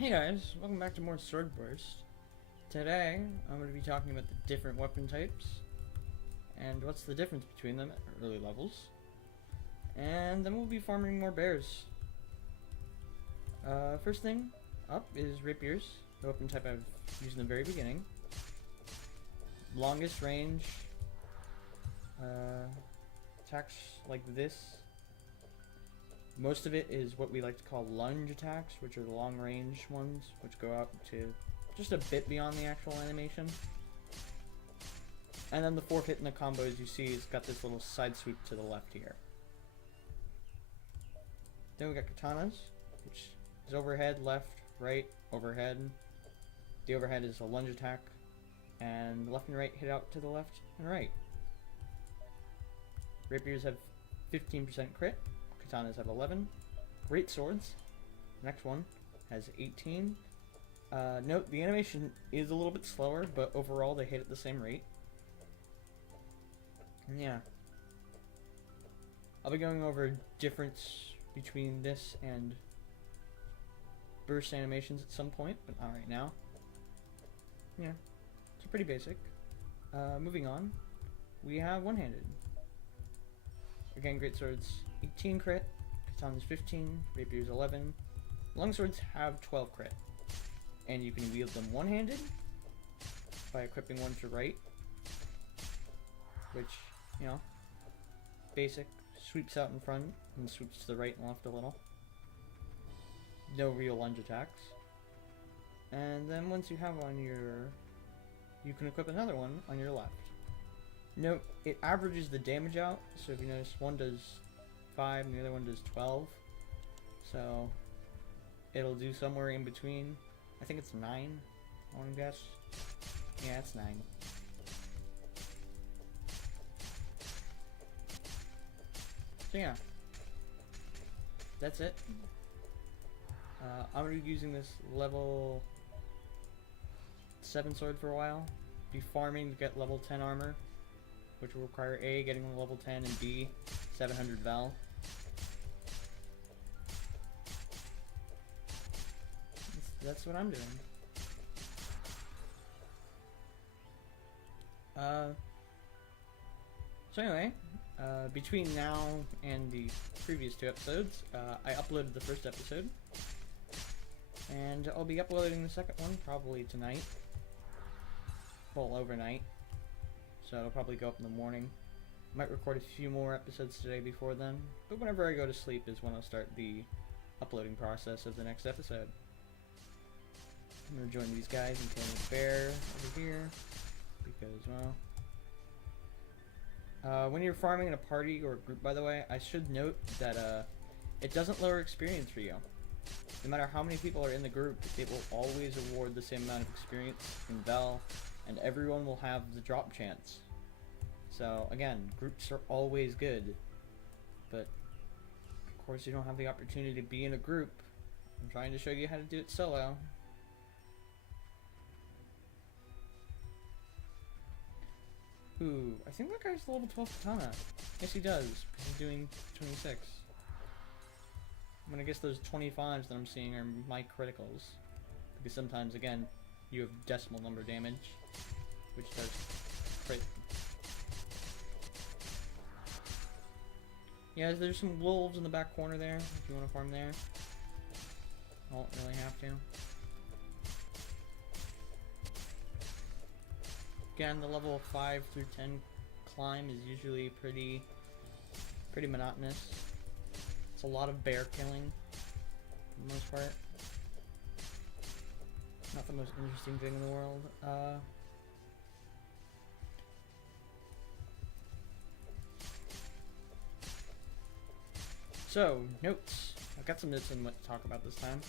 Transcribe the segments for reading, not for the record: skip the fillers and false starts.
Hey guys, welcome back to more Sword Burst. Today, I'm going to be talking about the different weapon types and what's the difference between them at early levels. And then we'll be farming more bears. First thing up is rapiers, the weapon type I've used in the very beginning. Longest range attacks like this. Most of it is what we like to call lunge attacks, which are the long range ones, which go up to just a bit beyond the actual animation. And then the fourth hit in the combo, as you see, has got this little side sweep to the left here. Then we got katanas, which is overhead, left, right, overhead. The overhead is a lunge attack, and left and right hit out to the left and right. Rapiers have 15% crit. Katanas have 11. Great swords. Next one has 18. Note, the animation is a little bit slower, but overall they hit at the same rate. And yeah. I'll be going over difference between this and burst animations at some point, but not right now. Yeah, it's pretty basic. Moving on, we have one-handed. Again, great swords, 18 crit, katanas 15, rapiers 11. Longswords have 12 crit, and you can wield them one-handed by equipping one to right, which, you know, basic, sweeps out in front and sweeps to the right and left a little. No real lunge attacks. And then once you have one you can equip another one on your left. Note, it averages the damage out, so if you notice, one does 5 and the other one does 12. So it'll do somewhere in between. I think it's 9, I want to guess. Yeah, it's 9. So yeah, that's it. I'm going to be using this level 7 sword for a while. Be farming to get level 10 armor, which will require A, getting to level 10, and B, 700 Val. That's what I'm doing. So anyway, between now and the previous 2 episodes, I uploaded the first episode. And I'll be uploading the second one probably tonight. Well, overnight. So it'll probably go up in the morning. Might record a few more episodes today before then, but whenever I go to sleep is when I'll start the uploading process of the next episode. I'm gonna join these guys and kill a bear over here, because, well... when you're farming in a party or a group, by the way, I should note that it doesn't lower experience for you. No matter how many people are in the group, it will always award the same amount of experience in Vel, and everyone will have the drop chance. So again, groups are always good, but of course you don't have the opportunity to be in a group. I'm trying to show you how to do it solo. Ooh, I think that guy's level 12 katana. Yes, he does, because he's doing 26. I'm gonna guess those 25s that I'm seeing are my criticals, because sometimes, again, you have decimal number damage, which does crit. Yeah, there's some wolves in the back corner there, if you want to farm there. I won't really have to. Again, the level 5 through 10 climb is usually pretty monotonous. It's a lot of bear killing, for the most part. Not the most interesting thing in the world. So, notes. I've got some notes on what to talk about this time.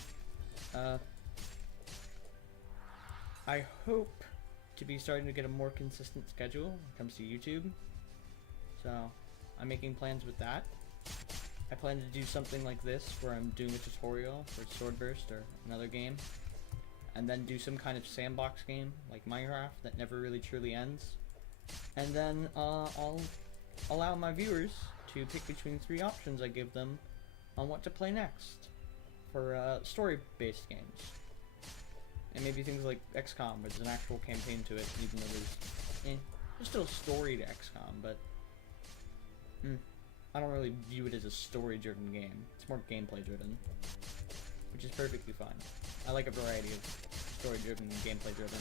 I hope to be starting to get a more consistent schedule when it comes to YouTube. So, I'm making plans with that. I plan to do something like this, where I'm doing a tutorial for Swordburst or another game, and then do some kind of sandbox game, like Minecraft, that never really truly ends. And then, I'll allow my viewers to pick between 3 options I give them on what to play next for story-based games. And maybe things like XCOM, where there's an actual campaign to it, even though there's still a story to XCOM, but I don't really view it as a story-driven game. It's more gameplay-driven, which is perfectly fine. I like a variety of story-driven and gameplay-driven.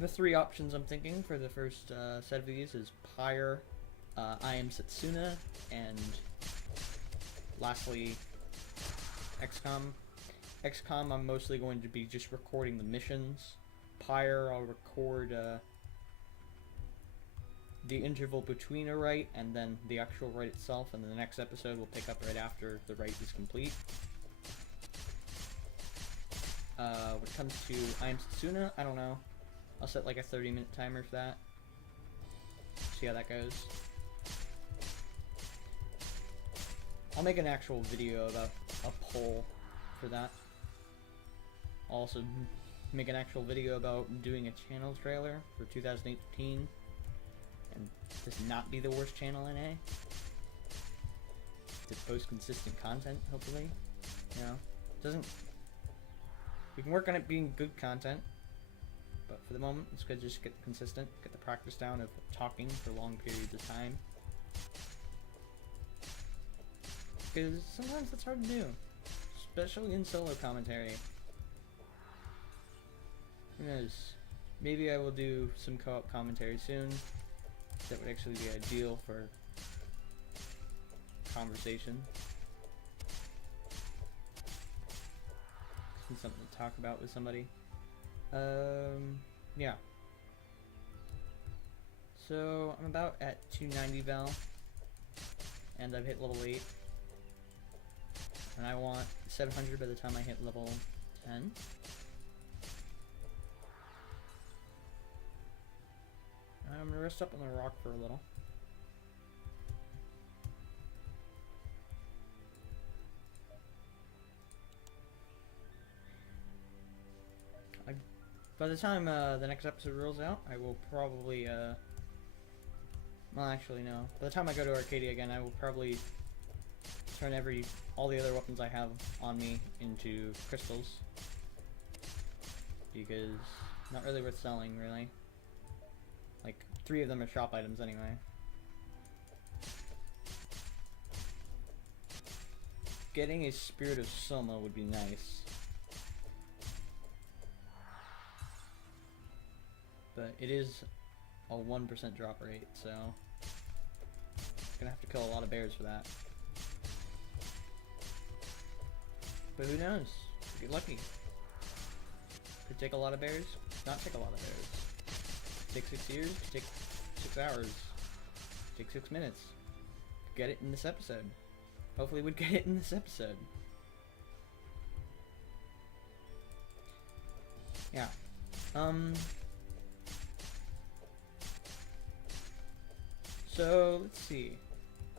The three options I'm thinking for the first set of these is Pyre, I Am Setsuna, and lastly, XCOM. XCOM, I'm mostly going to be just recording the missions. Pyre, I'll record the interval between a write and then the actual write itself, and then the next episode will pick up right after the write is complete. When it comes to I Am Setsuna, I don't know. I'll set like a 30-minute timer for that. See how that goes. I'll make an actual video about a poll for that. I'll also make an actual video about doing a channel trailer for 2018 and just not be the worst channel in A. To post consistent content, hopefully. You know, we can work on it being good content, but for the moment, it's good to just get consistent, get the practice down of talking for long periods of time. Because sometimes that's hard to do, especially in solo commentary. Who knows? Maybe I will do some co-op commentary soon. That would actually be ideal for conversation. Something to talk about with somebody. Yeah. So I'm about at 290 val, and I've hit level 8, and I want 700 by the time I hit level 10. I'm gonna rest up on the rock for a little. By the time the next episode rolls out, I will probably, well, actually, no. By the time I go to Arcadia again, I will probably turn all the other weapons I have on me into crystals. Because, not really worth selling, really. Like, 3 of them are shop items anyway. Getting a Spirit of Soma would be nice. But it is a 1% drop rate, so gonna have to kill a lot of bears for that. But who knows? Get lucky. Could take a lot of bears, not take a lot of bears. Take 6 years, could take 6 hours, take 6 minutes. Could get it in this episode. Hopefully we'd get it in this episode. Yeah. So, let's see.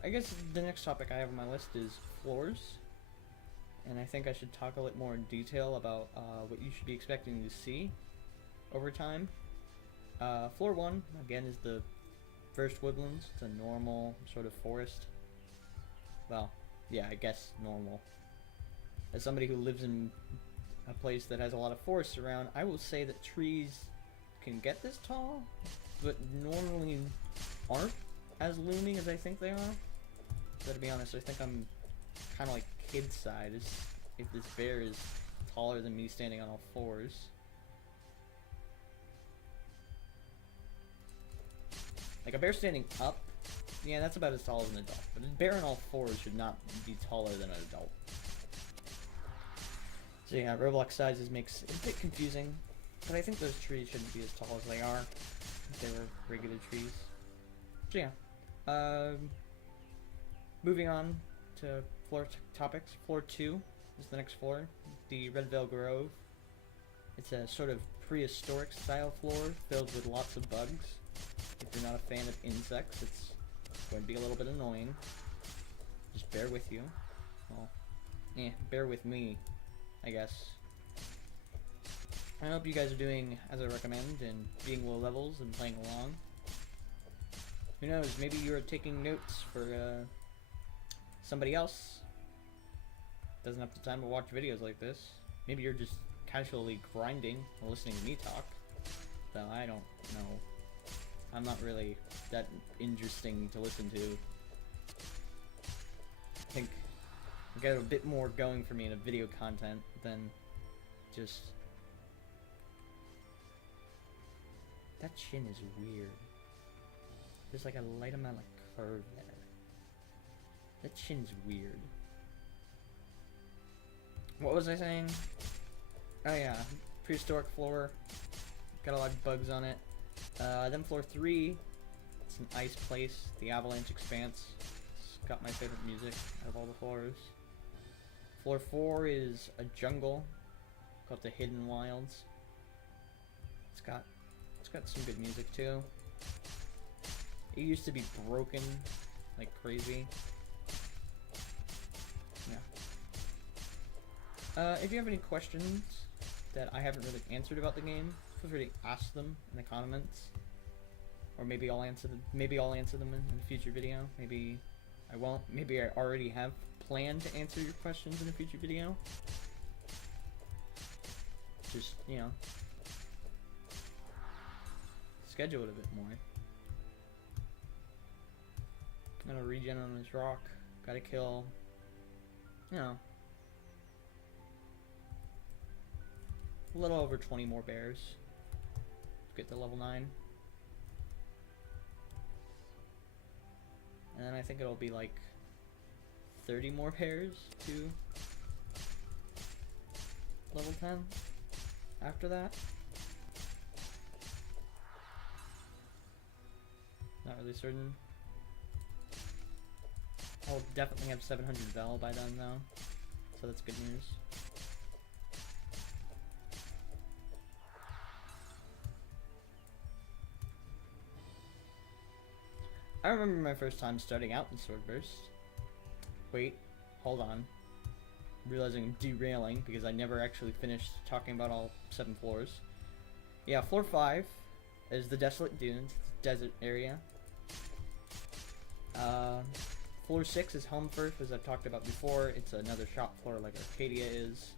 I guess the next topic I have on my list is floors. And I think I should talk a little more in detail about what you should be expecting to see over time. Floor 1, again, is the first Woodlands. It's a normal sort of forest. Well, yeah, I guess normal. As somebody who lives in a place that has a lot of forests around, I will say that trees can get this tall, but normally aren't as looming as I think they are. So to be honest, I think I'm kind of like kid size if this bear is taller than me standing on all fours. Like a bear standing up, yeah, that's about as tall as an adult. But a bear on all fours should not be taller than an adult. So yeah, Roblox sizes makes it a bit confusing, but I think those trees shouldn't be as tall as they are if they were regular trees. So yeah. Moving on to floor topics. Floor 2 is the next floor, the Red Veil Grove. It's a sort of prehistoric style floor filled with lots of bugs. If you're not a fan of insects, it's going to be a little bit annoying. Just bear with you. Well, bear with me, I guess. I hope you guys are doing as I recommend and being low levels and playing along. Who knows, maybe you're taking notes for somebody else. Doesn't have the time to watch videos like this. Maybe you're just casually grinding and listening to me talk. Though I don't know. I'm not really that interesting to listen to. I think I got a bit more going for me in a video content than just... That chin is weird. There's like a light amount of curve there. That chin's weird. What was I saying? Oh yeah, prehistoric floor. Got a lot of bugs on it. Then floor 3, it's an ice place, the Avalanche Expanse. It's got my favorite music out of all the floors. Floor 4 is a jungle called the Hidden Wilds. It's got some good music too. It used to be broken like crazy. Yeah. If you have any questions that I haven't really answered about the game, feel free to ask them in the comments, or maybe I'll answer them. Maybe I'll answer them in a future video. Maybe I won't. Maybe I already have planned to answer your questions in a future video. Just, you know, schedule it a bit more. I'm gonna regen on this rock. Gotta kill, you know, a little over 20 more bears. Get to level 9. And then I think it'll be like 30 more bears to level 10 after that. Not really certain. I'll definitely have 700 Vel by then though, so that's good news. I remember my first time starting out in Swordburst. Wait, hold on. Realizing I'm derailing because I never actually finished talking about all 7 floors. Yeah, floor 5 is the Desolate Dunes, it's a desert area. Floor 6 is Helmfirth, as I've talked about before. It's another shop floor like Arcadia is,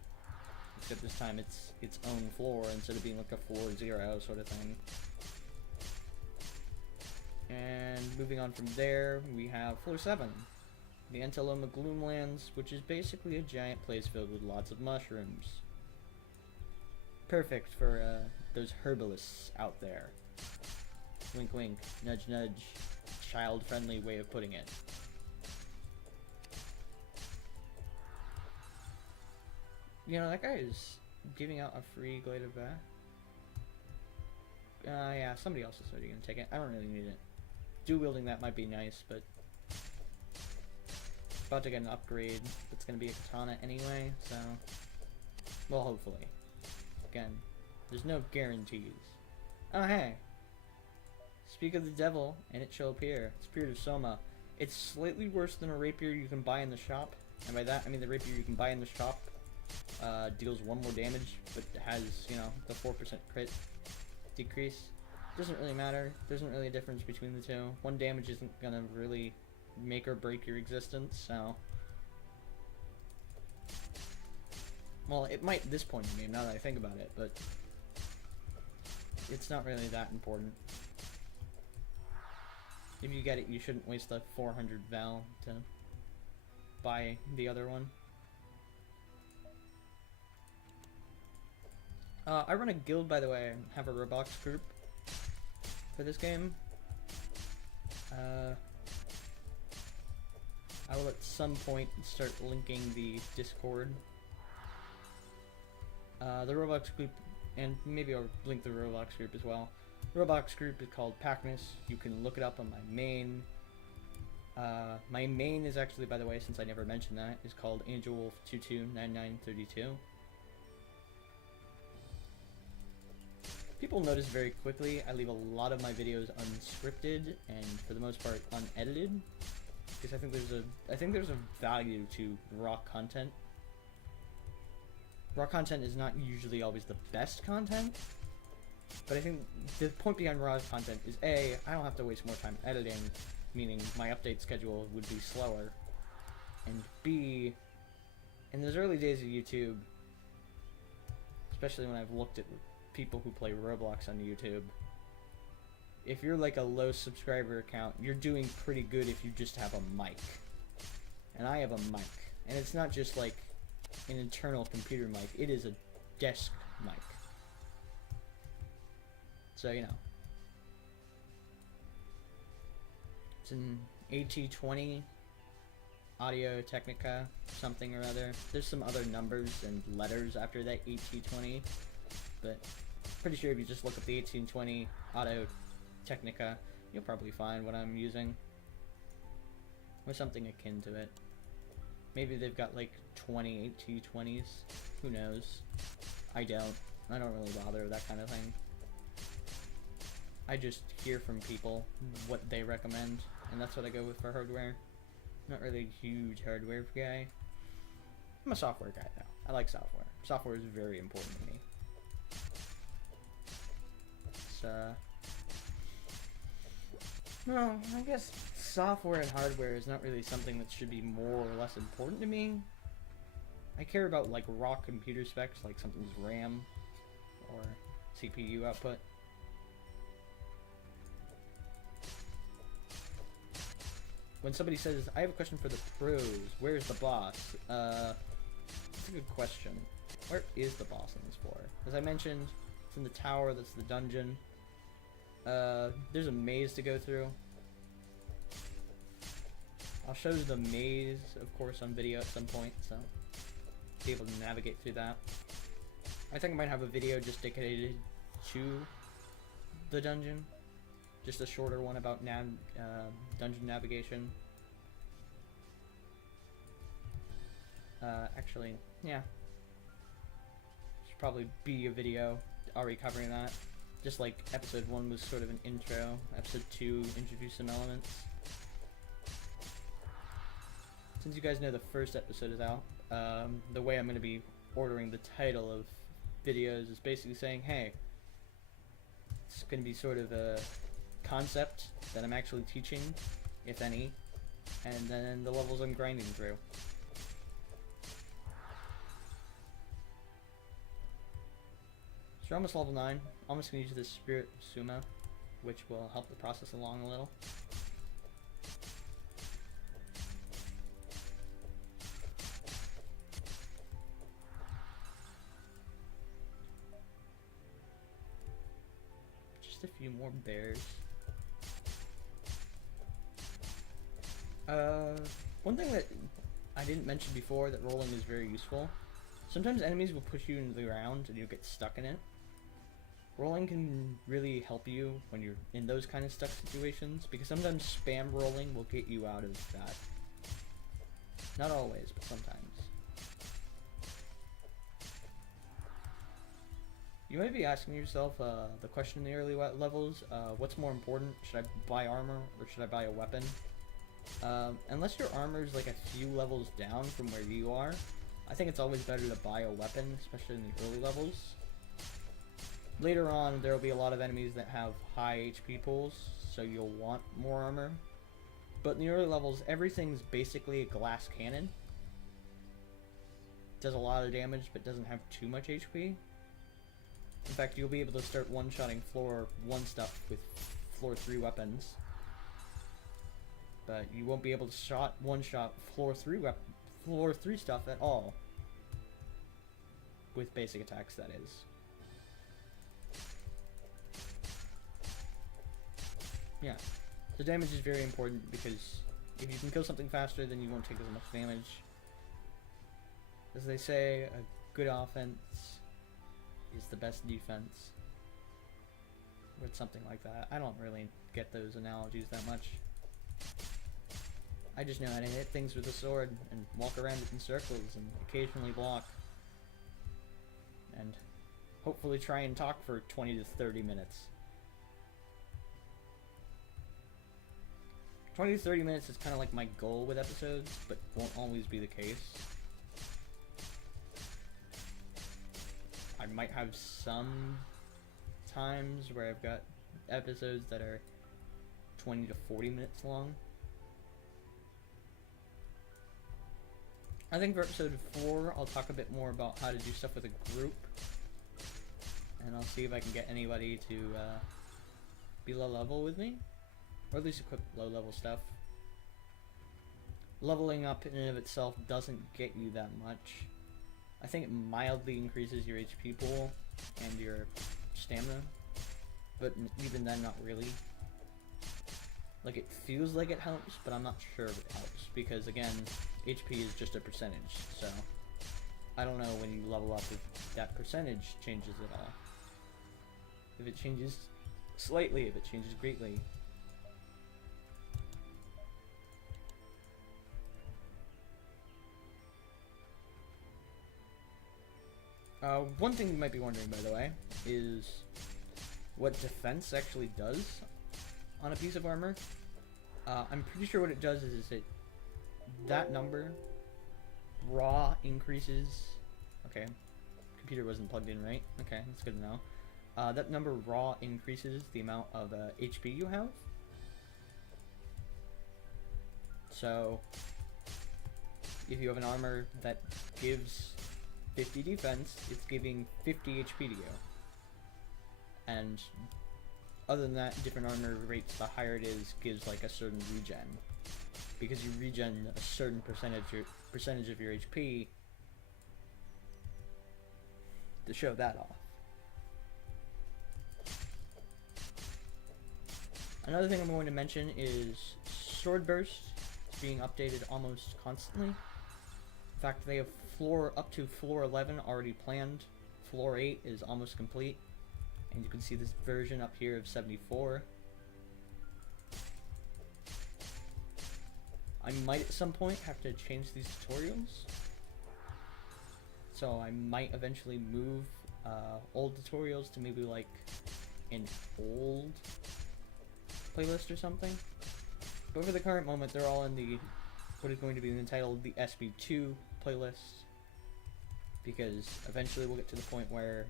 except this time it's its own floor instead of being like a floor 0 sort of thing. And moving on from there, we have floor 7, the Anteloma Gloomlands, which is basically a giant place filled with lots of mushrooms. Perfect for those herbalists out there. Wink wink, nudge nudge, child-friendly way of putting it. You know, that guy is giving out a free Glade of Bath. Yeah, somebody else is already gonna take it. I don't really need it. Dual-wielding that might be nice, but about to get an upgrade that's gonna be a katana anyway, so, well, hopefully. Again, there's no guarantees. Oh, hey! Speak of the devil, and it shall appear. Spirit of Soma. It's slightly worse than a rapier you can buy in the shop, and by that I mean the rapier you can buy in the shop deals 1 more damage, but has, you know, the 4% crit decrease. Doesn't really matter. There isn't really a difference between the two. 1 damage isn't gonna really make or break your existence, so... Well, it might at this point in the game, now that I think about it, but... It's not really that important. If you get it, you shouldn't waste the 400 Val to buy the other one. I run a guild, by the way. I have a Roblox group for this game. I will at some point start linking the Discord. The Roblox group, and maybe I'll link the Roblox group as well. The Roblox group is called Packness. You can look it up on my main. My main is actually, by the way, since I never mentioned that, is called AngelWolf229932. People notice very quickly I leave a lot of my videos unscripted and for the most part unedited, because I think there's a value to raw content. Raw content is not usually always the best content, but I think the point behind raw content is A, I don't have to waste more time editing, meaning my update schedule would be slower, and B, in those early days of YouTube, especially when I've looked at people who play Roblox on YouTube. If you're like a low subscriber account, you're doing pretty good if you just have a mic. And I have a mic. And it's not just like an internal computer mic, it is a desk mic. So, you know. It's an AT20 Audio Technica something or other. There's some other numbers and letters after that AT20, but pretty sure if you just look up the 1820 Audio Technica, you'll probably find what I'm using. Or something akin to it. Maybe they've got like 20 AT20s. Who knows? I don't really bother with that kind of thing. I just hear from people what they recommend, and that's what I go with for hardware. Not really a huge hardware guy. I'm a software guy though. I like software. Software is very important to me. Well, I guess software and hardware is not really something that should be more or less important to me. I care about like raw computer specs, like something's RAM or CPU output. When somebody says, I have a question for the pros, where's the boss? That's a good question. Where is the boss in this floor? As I mentioned, it's in the tower, that's the dungeon. There's a maze to go through. I'll show you the maze, of course, on video at some point, so be able to navigate through that. I think I might have a video just dedicated to the dungeon. Just a shorter one about dungeon navigation. Actually, yeah. Should probably be a video already covering that. Just like episode 1 was sort of an intro. Episode 2 introduced some elements. Since you guys know the first episode is out, the way I'm going to be ordering the title of videos is basically saying, hey, it's going to be sort of a concept that I'm actually teaching, if any, and then the levels I'm grinding through. So we're almost level 9. Almost going to use this Spirit Suma, which will help the process along a little. Just a few more bears. One thing that I didn't mention before that rolling is very useful. Sometimes enemies will push you into the ground and you'll get stuck in it. Rolling can really help you when you're in those kind of stuck situations, because sometimes spam rolling will get you out of that. Not always, but sometimes. You might be asking yourself the question in the early levels, what's more important? Should I buy armor or should I buy a weapon? Unless your armor is like a few levels down from where you are, I think it's always better to buy a weapon, especially in the early levels. Later on, there will be a lot of enemies that have high HP pools, so you'll want more armor. But in the early levels, everything's basically a glass cannon. Does a lot of damage, but doesn't have too much HP. In fact, you'll be able to start one-shotting floor 1 stuff with floor 3 weapons. But you won't be able to one-shot floor 3 stuff at all. With basic attacks, that is. Yeah. The damage is very important because if you can kill something faster, then you won't take as much damage. As they say, a good offense is the best defense. Or something like that. I don't really get those analogies that much. I just know how to hit things with a sword and walk around it in circles and occasionally block. And hopefully try and talk for 20 to 30 minutes. 20 to 30 minutes is kind of like my goal with episodes, but won't always be the case. I might have some times where I've got episodes that are 20 to 40 minutes long. I think for episode 4, I'll talk a bit more about how to do stuff with a group. and I'll see if I can get anybody to be low level with me, or at least equip low level stuff. Leveling up in and of itself doesn't get you that much. I think it mildly increases your HP pool and your stamina, but even then, not really. Like, it feels like it helps, but I'm not sure if it helps, because again, HP is just a percentage, so I don't know when you level up if that percentage changes at all. If it changes slightly, if it changes greatly. One thing you might be wondering, by the way, is what defense actually does on a piece of armor. I'm pretty sure what it does is that number raw increases. Okay, computer wasn't plugged in right. Okay, that's good to know. That number raw increases the amount of HP you have. So if you have an armor that gives 50 defense, it's giving 50 HP to you. And other than that, different armor rates, the higher it is, gives like a certain regen. Because you regen a certain percentage of your HP to show that off. Another thing I'm going to mention is Sword Burst is being updated almost constantly. In fact, they have up to floor 11 already planned. Floor 8 is almost complete. And you can see this version up here of 74. I might at some point have to change these tutorials. So I might eventually move old tutorials to maybe like an old playlist or something. But for the current moment, they're all in the what is going to be entitled the SB2 playlist. Because eventually we'll get to the point where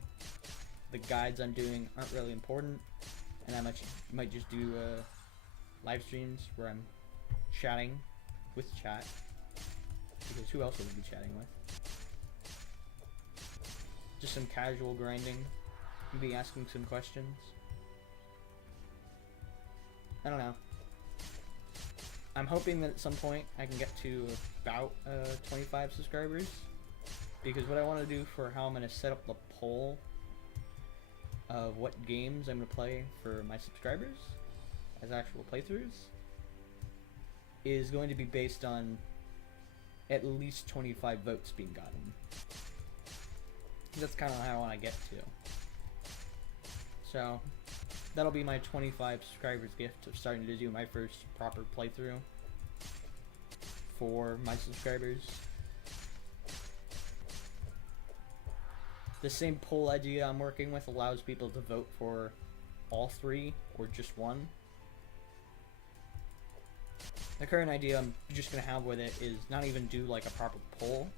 the guides I'm doing aren't really important, and I might just do live streams where I'm chatting with chat, because who else would I be chatting with? Just some casual grinding, maybe asking some questions. I don't know. I'm hoping that at some point I can get to about 25 subscribers. Because what I want to do for how I'm going to set up the poll of what games I'm going to play for my subscribers as actual playthroughs is going to be based on at least 25 votes being gotten. That's kind of how I want to get to. So that'll be my 25 subscribers gift of starting to do my first proper playthrough for my subscribers. The same poll idea I'm working with allows people to vote for all three or just one. The current idea I'm just going to have with it is not even do like a proper poll,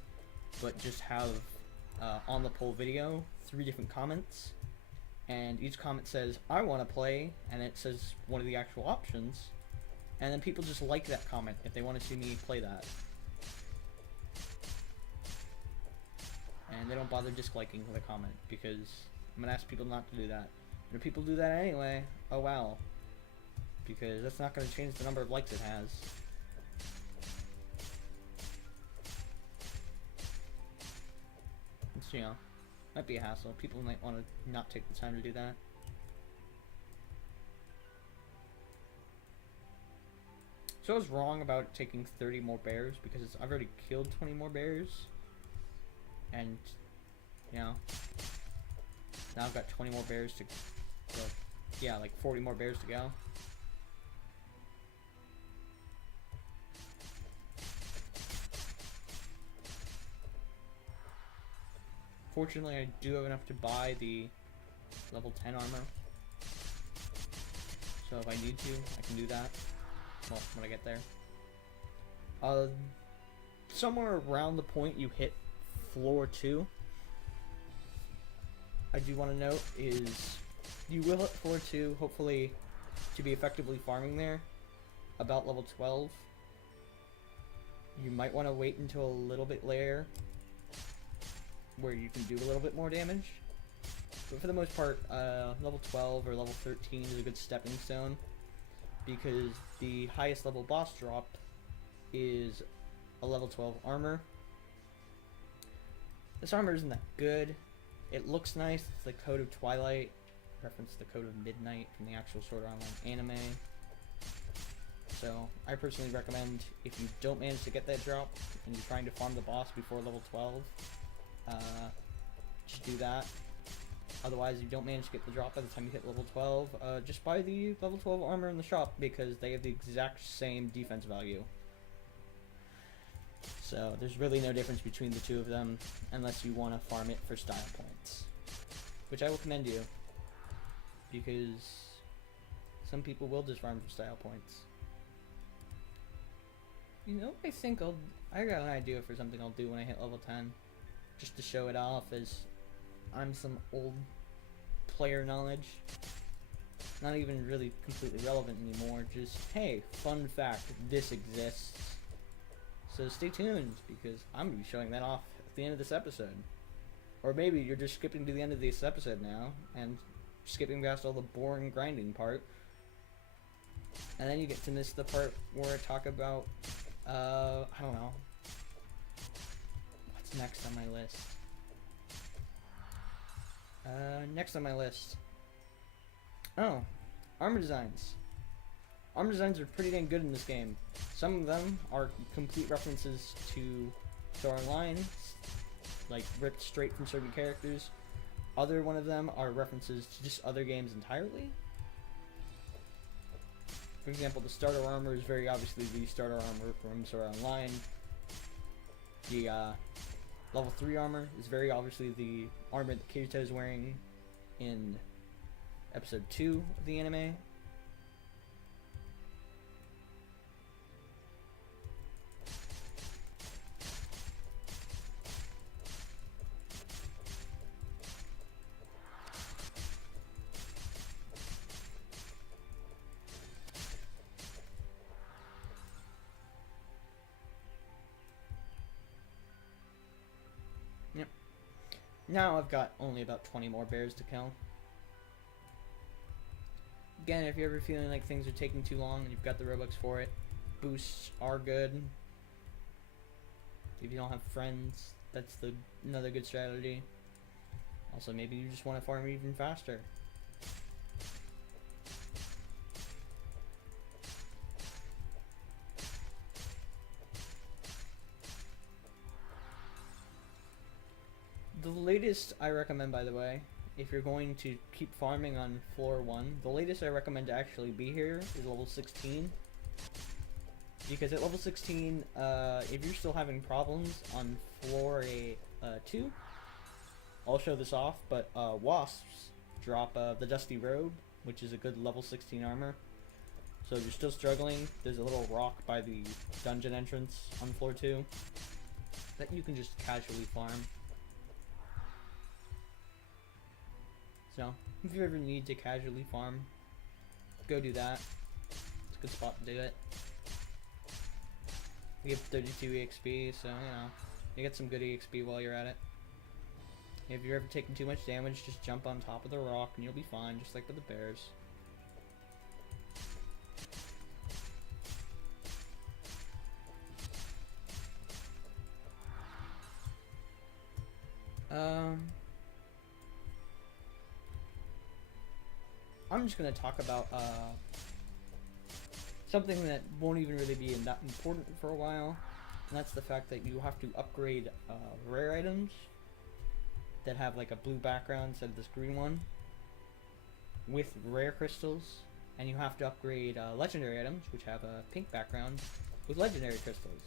but just have on the poll video 3 different comments, and each comment says I want to play, and it says one of the actual options, and then people just like that comment if they want to see me play that. And they don't bother disliking the comment, because I'm gonna ask people not to do that. And if people do that anyway, oh well. Because that's not gonna change the number of likes it has. It's, you know, might be a hassle. People might want to not take the time to do that. So I was wrong about taking 30 more bears, because I've already killed 20 more bears. And, you know, now I've got 20 more bears to go. Yeah, like 40 more bears to go. Fortunately, I do have enough to buy the level 10 armor. So if I need to, I can do that. Well, when I get there. Somewhere around the point you hit floor 2, I do want to note is you will hit floor 2, hopefully, to be effectively farming there, about level 12. You might want to wait until a little bit later, where you can do a little bit more damage. But for the most part, level 12 or level 13 is a good stepping stone, because the highest level boss drop is a level 12 armor. This armor isn't that good. It looks nice. It's the Code of Twilight, reference the Code of Midnight from the actual Sword Art Online anime. So I personally recommend, if you don't manage to get that drop and you're trying to farm the boss before level 12, just do that. Otherwise, if you don't manage to get the drop by the time you hit level 12, just buy the level 12 armor in the shop, because they have the exact same defense value. So there's really no difference between the two of them, unless you want to farm it for style points, which I will commend you, because some people will just farm for style points. You know, I got an idea for something I'll do when I hit level 10, just to show it off as I'm some old player knowledge. Not even really completely relevant anymore, just, hey, fun fact, this exists. So stay tuned, because I'm going to be showing that off at the end of this episode. Or maybe you're just skipping to the end of this episode now, and skipping past all the boring grinding part. And then you get to miss the part where I talk about, I don't know. What's next on my list? Next on my list. Oh, armor designs. Armor designs are pretty dang good in this game. Some of them are complete references to Sword Art Online, like ripped straight from certain characters. Other one of them are references to just other games entirely. For example, the starter armor is very obviously the starter armor from Sword Art Online. The level 3 armor is very obviously the armor that Kirito is wearing in episode 2 of the anime. Yep. Now I've got only about 20 more bears to kill. Again, if you're ever feeling like things are taking too long and you've got the Robux for it, boosts are good. If you don't have friends, that's another good strategy. Also, maybe you just want to farm even faster. The latest I recommend, by the way, if you're going to keep farming on floor 1, the latest I recommend to actually be here is level 16. Because at level 16, if you're still having problems on floor 2, I'll show this off, but wasps drop the Dusty Robe, which is a good level 16 armor. So if you're still struggling, there's a little rock by the dungeon entrance on floor 2 that you can just casually farm. So, if you ever need to casually farm, go do that. It's a good spot to do it. You get 32 EXP, so, you know, you get some good EXP while you're at it. If you're ever taking too much damage, just jump on top of the rock and you'll be fine, just like with the bears. I'm just going to talk about something that won't even really be that important for a while, and that's the fact that you have to upgrade rare items that have like a blue background instead of this green one with rare crystals, and you have to upgrade legendary items which have a pink background with legendary crystals,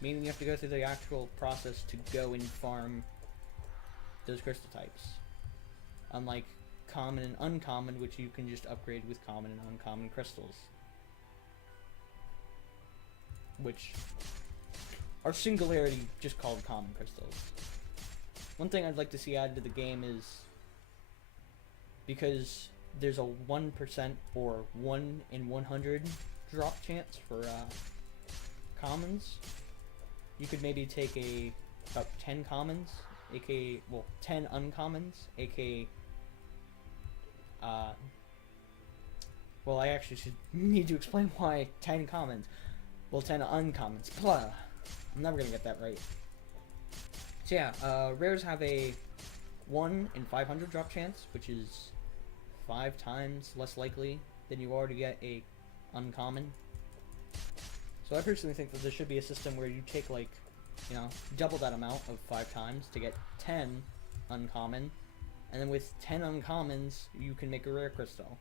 meaning you have to go through the actual process to go and farm those crystal types, unlike common and uncommon, which you can just upgrade with common and uncommon crystals, which are singularity just called common crystals. One thing I'd like to see added to the game is, because there's a 1% or 1 in 100 drop chance for commons, you could maybe take about 10 commons, aka, well, 10 uncommons, aka Well, I actually should need to explain why 10 commons. Well, 10 uncommons. Blah. I'm never gonna get that right. So yeah, rares have a 1 in 500 drop chance, which is 5 times less likely than you are to get a uncommon. So I personally think that there should be a system where you take, like, you know, double that amount of 5 times to get 10 uncommon, and then with 10 uncommons, you can make a rare crystal.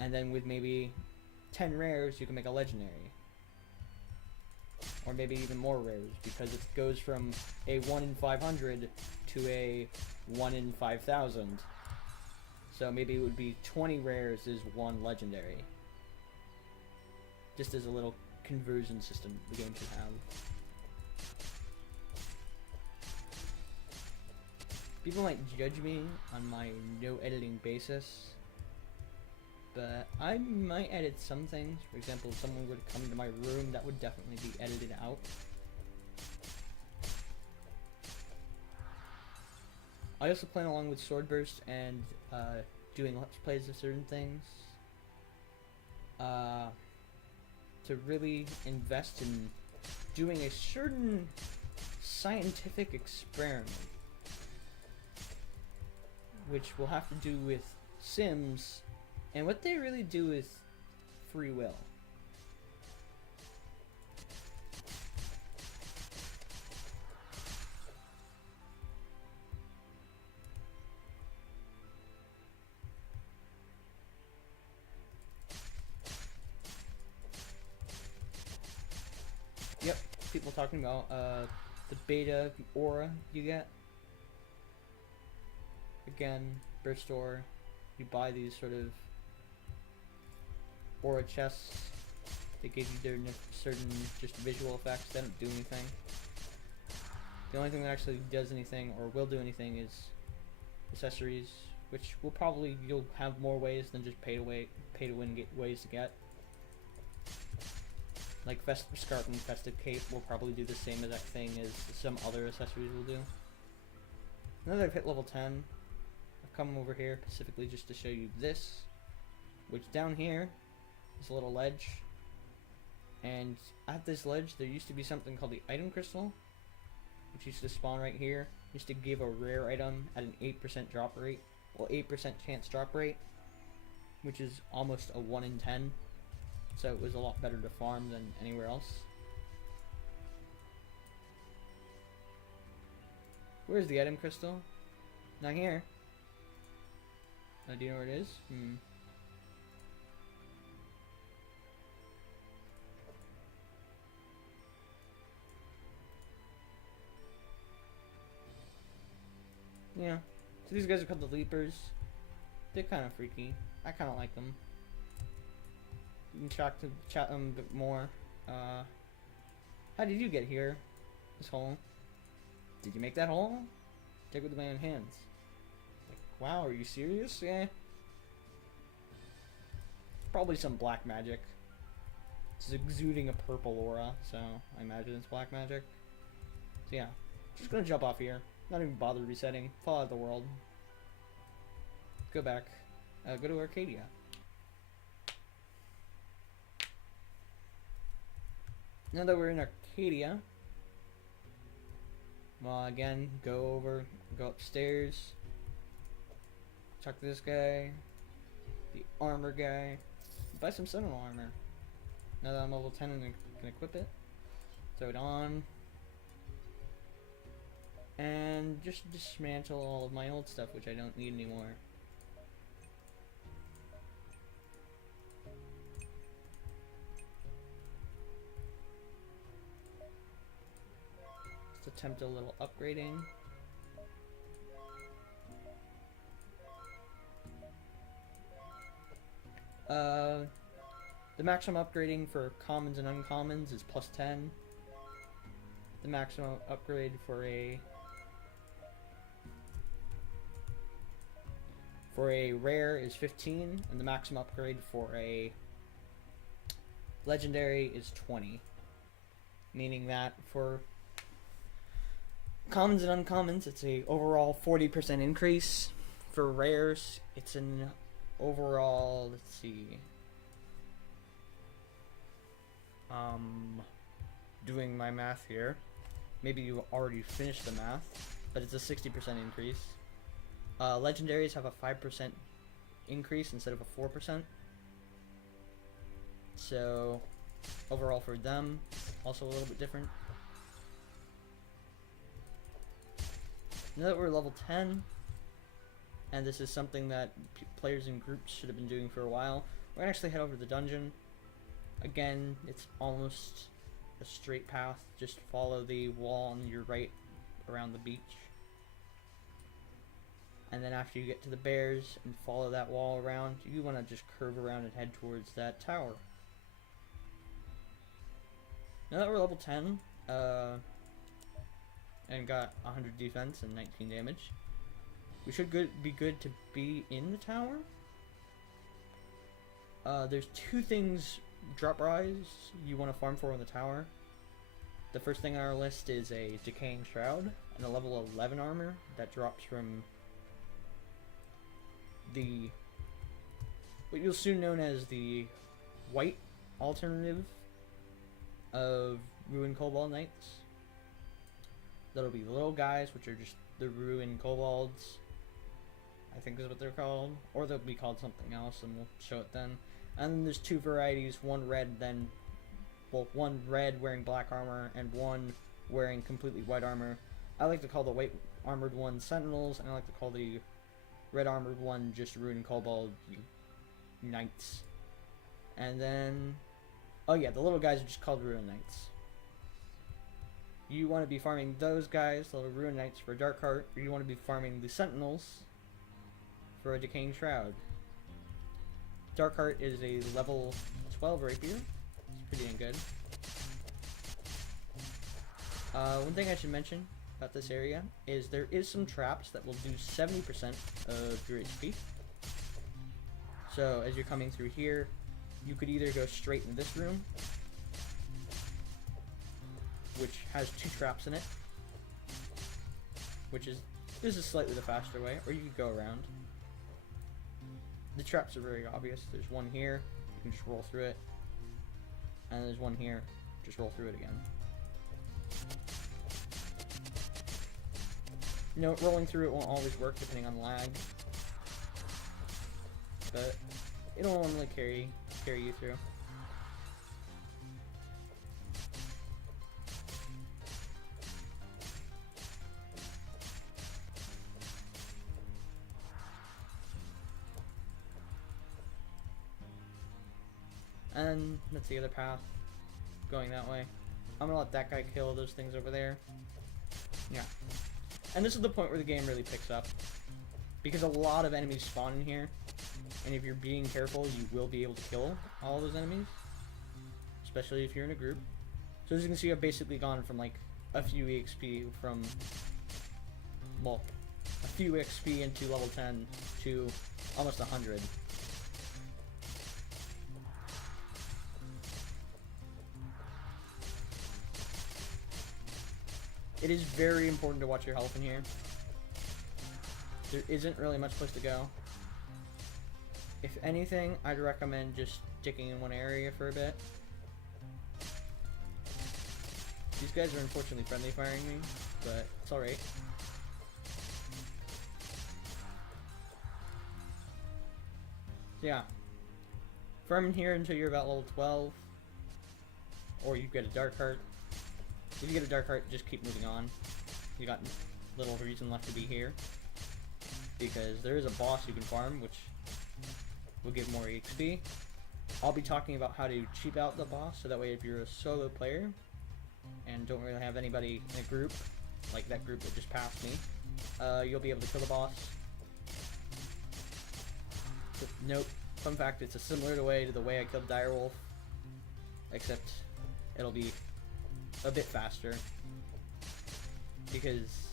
And then with maybe 10 rares, you can make a legendary. Or maybe even more rares, because it goes from a 1 in 500 to a 1 in 5,000. So maybe it would be 20 rares is 1 legendary. Just as a little conversion system the game should have. People might judge me on my no editing basis, but I might edit some things. For example, if someone were to come into my room, that would definitely be edited out. I also plan along with Swordburst and doing let's plays of certain things. To really invest in doing a certain scientific experiment, which will have to do with Sims and what they really do with free will. Yep, people talking about the beta aura you get. Again, burst ore, you buy these sort of aura chests. They give you their certain just visual effects. They don't do anything. The only thing that actually does anything or will do anything is accessories, which will probably, you'll have more ways than just pay to win ways to get. Like Festive Scarf and Festive Cape will probably do the same exact thing as some other accessories will do. Now that I've hit level 10, I've come over here specifically just to show you this, which down here is a little ledge, and at this ledge there used to be something called the item crystal, which used to spawn right here. Used to give a rare item at an 8% drop rate, well 8% chance drop rate, which is almost a 1 in 10. So it was a lot better to farm than anywhere else. Where's the item crystal? Not here. Do you know where it is? Yeah. So these guys are called the Leapers. They're kind of freaky. I kind of like them. You can chat them a bit more. How did you get here? This hole. Did you make that hole? Take it with my own hands. Like, wow, are you serious? Yeah. Probably some black magic. It's exuding a purple aura, so I imagine it's black magic. So yeah, just gonna jump off here. Not even bother resetting. Fall out of the world. Go back. Go to Arcadia. Now that we're in Arcadia, well, again, go upstairs, talk to this guy, the armor guy, buy some Sentinel armor. Now that I'm level 10, I'm gonna equip it, throw it on, and just dismantle all of my old stuff, which I don't need anymore. Attempt a little upgrading. The maximum upgrading for commons and uncommons is +10. The maximum upgrade for a rare is 15, and the maximum upgrade for a legendary is 20. Meaning that for commons and uncommons, it's a overall 40% increase. For rares, it's an overall, let's see, doing my math here. Maybe you already finished the math, but it's a 60% increase. Legendaries have a 5% increase instead of a 4%. So, overall for them, also a little bit different. Now that we're level 10, and this is something that players in groups should have been doing for a while, we're gonna actually head over to the dungeon. Again, it's almost a straight path. Just follow the wall on your right around the beach. And then after you get to the bears and follow that wall around, you want to just curve around and head towards that tower. Now that we're level 10, and got 100 defense and 19 damage, we should be good to be in the tower. There's two things drop rise you want to farm for in the tower. The first thing on our list is a Decaying Shroud and a level 11 armor that drops from what you'll soon known as the white alternative of Ruined Cobalt Knights. That'll be little guys, which are just the Ruined Kobolds, I think is what they're called, or they'll be called something else, and we'll show it then. And then there's two varieties, one red wearing black armor and one wearing completely white armor. I like to call the white armored one Sentinels, and I like to call the red armored one just Ruined Kobold Knights. And then, oh yeah, the little guys are just called Ruined Knights. You want to be farming those guys, the little Ruined Knights, for Dark Heart, or you want to be farming the Sentinels for a Decaying Shroud. Dark Heart is a level 12 rapier. It's pretty dang good. One thing I should mention about this area is there is some traps that will do 70% of your HP. So as you're coming through here, you could either go straight in this room, which has two traps in it, this is slightly the faster way, or you could go around. The traps are very obvious. There's one here, you can just roll through it, and there's one here, just roll through it again. You know, rolling through it won't always work depending on lag, but it'll normally carry you through. And that's the other path, going that way. I'm gonna let that guy kill those things over there. Yeah. And this is the point where the game really picks up, because a lot of enemies spawn in here, and if you're being careful, you will be able to kill all those enemies, especially if you're in a group. So as you can see, I've basically gone from like a few EXP from, well, a few XP into level 10 to almost 100. It is very important to watch your health in here. There isn't really much place to go. If anything, I'd recommend just sticking in one area for a bit. These guys are unfortunately friendly firing me, but it's alright. So yeah. Farm in here until you're about level 12. Or you get a Dark Heart. If you get a Dark Heart, just keep moving on. You got little reason left to be here, because there is a boss you can farm, which will give more EXP. I'll be talking about how to cheap out the boss, so that way if you're a solo player and don't really have anybody in a group, like that group that just passed me, you'll be able to kill the boss. But note, fun fact, it's a similar way to the way I killed Direwolf, except it'll be a bit faster, because,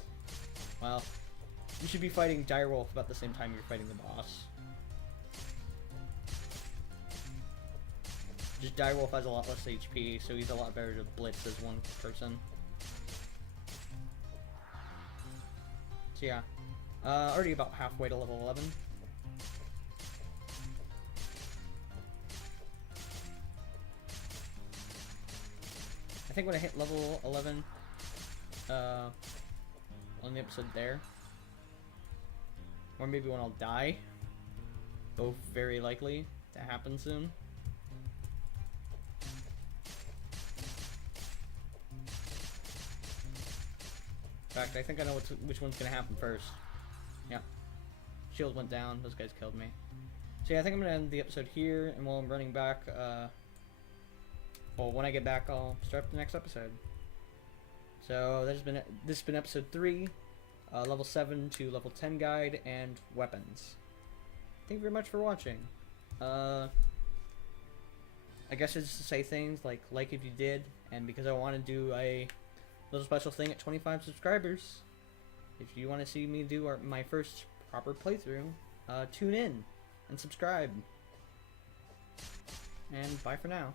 well, you should be fighting Direwolf about the same time you're fighting the boss. Just Direwolf has a lot less HP, so he's a lot better to blitz as one person. So yeah, Already about halfway to level 11. I think when I hit level 11, on the episode there, or maybe when I'll die, both very likely to happen soon. In fact, I think I know which one's gonna happen first. Yeah. Shield went down, those guys killed me. So yeah, I think I'm gonna end the episode here, and while I'm running back, well, when I get back, I'll start the next episode. So this has been episode 3, level 7 to level 10 guide and weapons. Thank you very much for watching. I guess it's just to say things like if you did, and because I want to do a little special thing at 25 subscribers, if you want to see me do my first proper playthrough, tune in and subscribe. And bye for now.